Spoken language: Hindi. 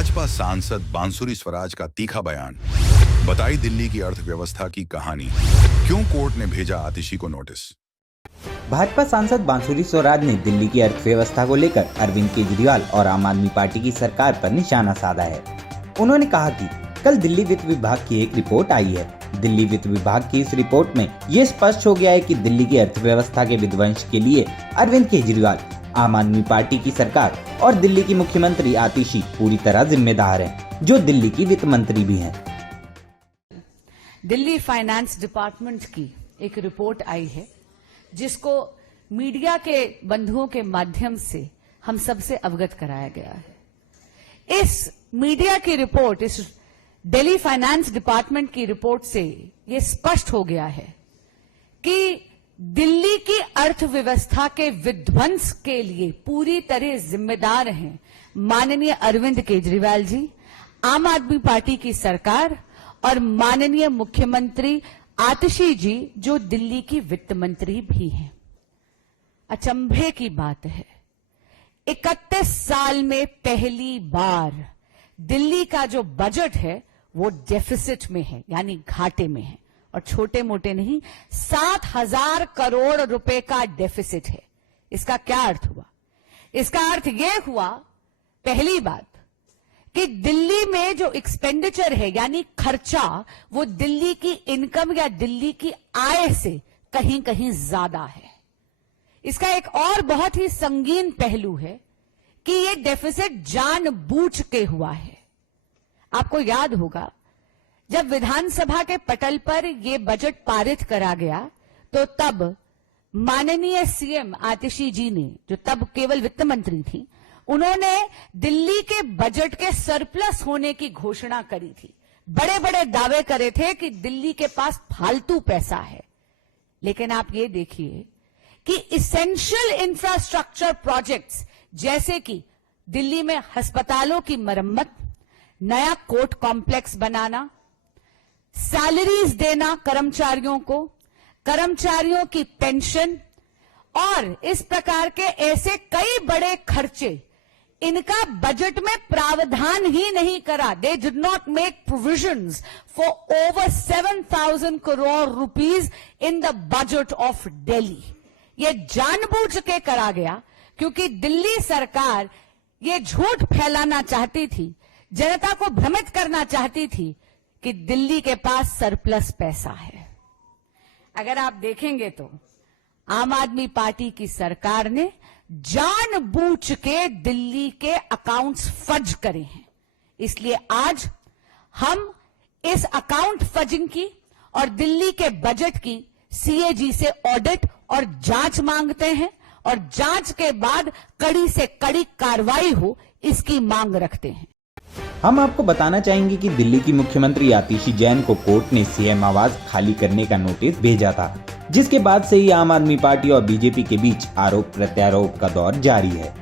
भाजपा सांसद बांसुरी स्वराज का तीखा बयान, बताई दिल्ली की अर्थव्यवस्था की कहानी, क्यों कोर्ट ने भेजा आतिशी को नोटिस। भाजपा सांसद बांसुरी स्वराज ने दिल्ली की अर्थव्यवस्था को लेकर अरविंद केजरीवाल और आम आदमी पार्टी की सरकार पर निशाना साधा है। उन्होंने कहा कि कल दिल्ली वित्त विभाग की एक रिपोर्ट आई है। दिल्ली वित्त विभाग की इस रिपोर्ट में ये स्पष्ट हो गया है कि दिल्ली की अर्थव्यवस्था के विध्वंस के लिए अरविंद केजरीवाल, आम आदमी पार्टी की सरकार और दिल्ली की मुख्यमंत्री आतिशी पूरी तरह जिम्मेदार हैं, जो दिल्ली की वित्त मंत्री भी हैं। दिल्ली फाइनेंस डिपार्टमेंट की एक रिपोर्ट आई है, जिसको मीडिया के बंधुओं के माध्यम से हम सबसे अवगत कराया गया है। इस मीडिया की रिपोर्ट, इस दिल्ली फाइनेंस डिपार्टमेंट की रिपोर्ट से ये स्पष्ट हो गया है कि दिल्ली की अर्थव्यवस्था के विध्वंस के लिए पूरी तरह जिम्मेदार हैं माननीय अरविंद केजरीवाल जी, आम आदमी पार्टी की सरकार और माननीय मुख्यमंत्री आतिशी जी, जो दिल्ली की वित्त मंत्री भी हैं। अचंभे की बात है, 31 साल में पहली बार दिल्ली का जो बजट है वो डेफिसिट में है, यानी घाटे में है, और छोटे मोटे नहीं, 7,000 करोड़ रुपए का डेफिसिट है। इसका क्या अर्थ हुआ? इसका अर्थ यह हुआ, पहली बात, कि दिल्ली में जो एक्सपेंडिचर है यानी खर्चा, वो दिल्ली की इनकम या दिल्ली की आय से कहीं कहीं ज्यादा है। इसका एक और बहुत ही संगीन पहलू है कि ये डेफिसिट जानबूझ के हुआ है। आपको याद होगा, जब विधानसभा के पटल पर यह बजट पारित करा गया तो तब माननीय सीएम आतिशी जी ने, जो तब केवल वित्त मंत्री थी, उन्होंने दिल्ली के बजट के सरप्लस होने की घोषणा करी थी। बड़े बड़े दावे करे थे कि दिल्ली के पास फालतू पैसा है। लेकिन आप ये देखिए कि इसेंशियल इंफ्रास्ट्रक्चर प्रोजेक्ट्स, जैसे कि दिल्ली में अस्पतालों की मरम्मत, नया कोर्ट कॉम्प्लेक्स बनाना, सैलरीज देना कर्मचारियों को, कर्मचारियों की पेंशन और इस प्रकार के ऐसे कई बड़े खर्चे, इनका बजट में प्रावधान ही नहीं करा। They did not make provisions for over 7,000 crore rupees in the budget of Delhi. ये जानबूझ के करा गया क्योंकि दिल्ली सरकार ये झूठ फैलाना चाहती थी, जनता को भ्रमित करना चाहती थी कि दिल्ली के पास सरप्लस पैसा है। अगर आप देखेंगे तो आम आदमी पार्टी की सरकार ने जानबूझ के दिल्ली के अकाउंट्स फज करे हैं। इसलिए आज हम इस अकाउंट फजिंग की और दिल्ली के बजट की सीएजी से ऑडिट और जांच मांगते हैं, और जांच के बाद कड़ी से कड़ी कार्रवाई हो, इसकी मांग रखते हैं। हम आपको बताना चाहेंगे कि दिल्ली की मुख्यमंत्री आतिशी जैन को कोर्ट ने सीएम आवास खाली करने का नोटिस भेजा था, जिसके बाद से ही आम आदमी पार्टी और बीजेपी के बीच आरोप प्रत्यारोप का दौर जारी है।